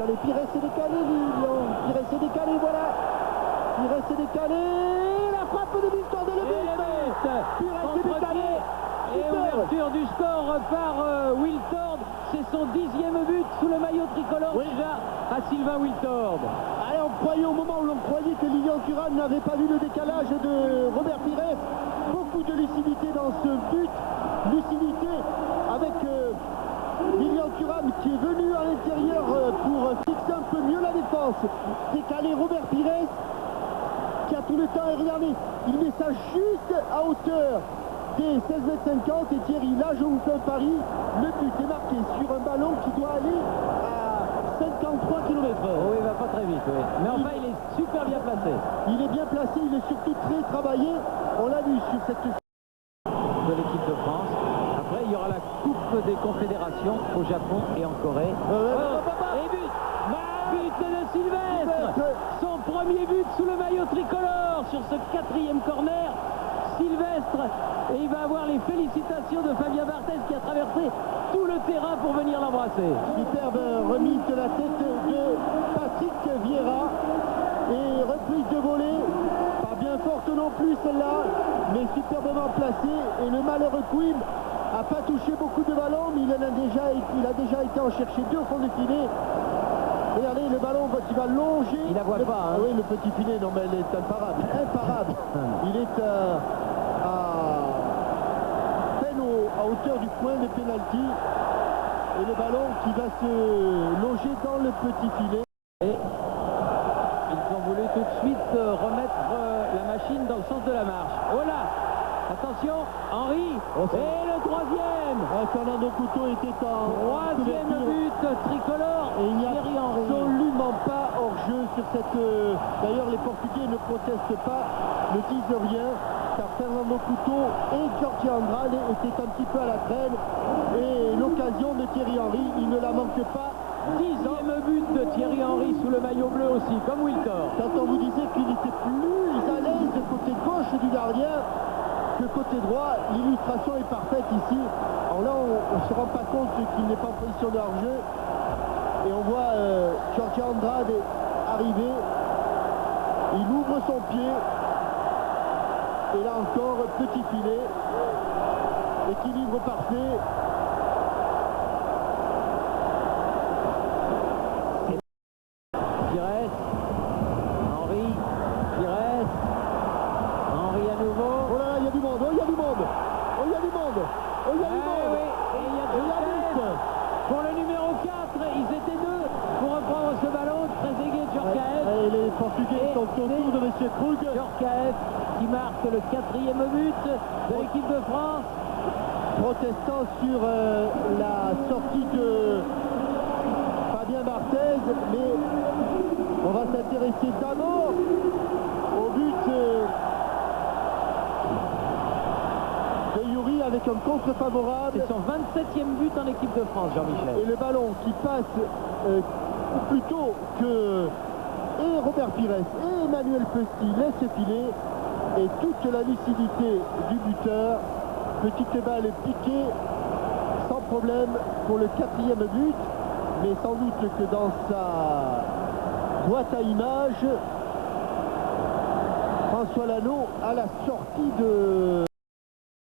décalé. Pires est décalé, Lyon. Pires est décalé, voilà. Pires est décalé. La frappe de Wiltord de le but. Pires est décalé. Et ouverture du score par Wiltord. C'est son 10e but sous le maillot tricolore déjà à Sylvain Wiltord. Allez, on croyait au moment où l'on croyait que Lilian Thuram n'avait pas vu le décalage de Robert Pires. Beaucoup de lucidité dans ce but. Lucidité avec Lilian Thuram qui est venu à l'intérieur pour fixer un peu mieux la défense. Décaler Robert Pires qui a tout le temps, et regardez, il met ça juste à hauteur des 16,50 m. Et Thierry, là je vous fais un pari, le but est marqué sur un ballon qui doit aller à 53 km/h. Oh, il va pas très vite, oui. Mais enfin, il est super bien placé. Il est bien placé, il est surtout très travaillé. On l'a vu sur cette de l'équipe de France. Après, il y aura la Coupe des Confédérations au Japon et en Corée. Et but de Sylvestre. Son premier but sous le maillot tricolore sur ce 4e corner. Sylvestre, et il va avoir les félicitations de Fabien Barthez qui a traversé tout le terrain pour venir l'embrasser. Superbe remise de la tête de Patrick Vieira et reprise de volée, pas bien forte non plus celle-là, mais superbement placée, et le malheureux Quim n'a pas touché beaucoup de ballons, mais il a déjà été en chercher 2 au fond du filet. Regardez le ballon quand il va longer. Il la voit pas. Hein. Oui, le petit filet, non mais elle est imparable. Imparable. Il est à peine à hauteur du point de pénalty. Et le ballon qui va se loger dans le petit filet. Et ils ont voulu tout de suite remettre la machine dans le sens de la marche. Oh là! Attention, Henry, et le 3e. Fernando Couto était en 3e but tricolore. Et il n'y a absolument pas hors-jeu sur cette... D'ailleurs, les Portugais ne protestent pas, ne disent rien, car Fernando Couto et Jorge Andrade étaient un petit peu à la traîne. Et l'occasion de Thierry Henry, il ne la manque pas. 10e but de Thierry Henry sous le maillot bleu aussi, comme Wiltord. Quand on vous disait qu'il était plus à l'aise du côté gauche du gardien que côté droit, l'illustration est parfaite ici. Alors là, on ne se rend pas compte qu'il n'est pas en position de hors-jeu. Et on voit Jorge Andrade arriver. Il ouvre son pied. Et là encore, petit filet. Équilibre parfait. Pires. Henry. Pires. Henry à nouveau. Oh là là, il y a du monde. Oh, il y a du monde. Oh, il y a du monde. Oh, il y a du monde. Oui. Et il y a Djorkaeff pour le numéro 4. Ils étaient 2 pour reprendre ce ballon. Trezeguet, Djorkaeff. Et les Portugais sont autour de M. Krug. Djorkaeff qui marque le 4e but de l'équipe de France. Protestant sur la sortie de Fabien Barthez, mais on va s'intéresser d'abord au but de Youri avec un contre favorable. C'est son 27e but en équipe de France, Jean-Michel. Et le ballon qui passe plutôt que et Robert Pires et Emmanuel Pesti laissent filer, et toute la lucidité du buteur. Petite balle piquée sans problème pour le 4e but, mais sans doute que dans sa boîte à images, François Lano à la sortie de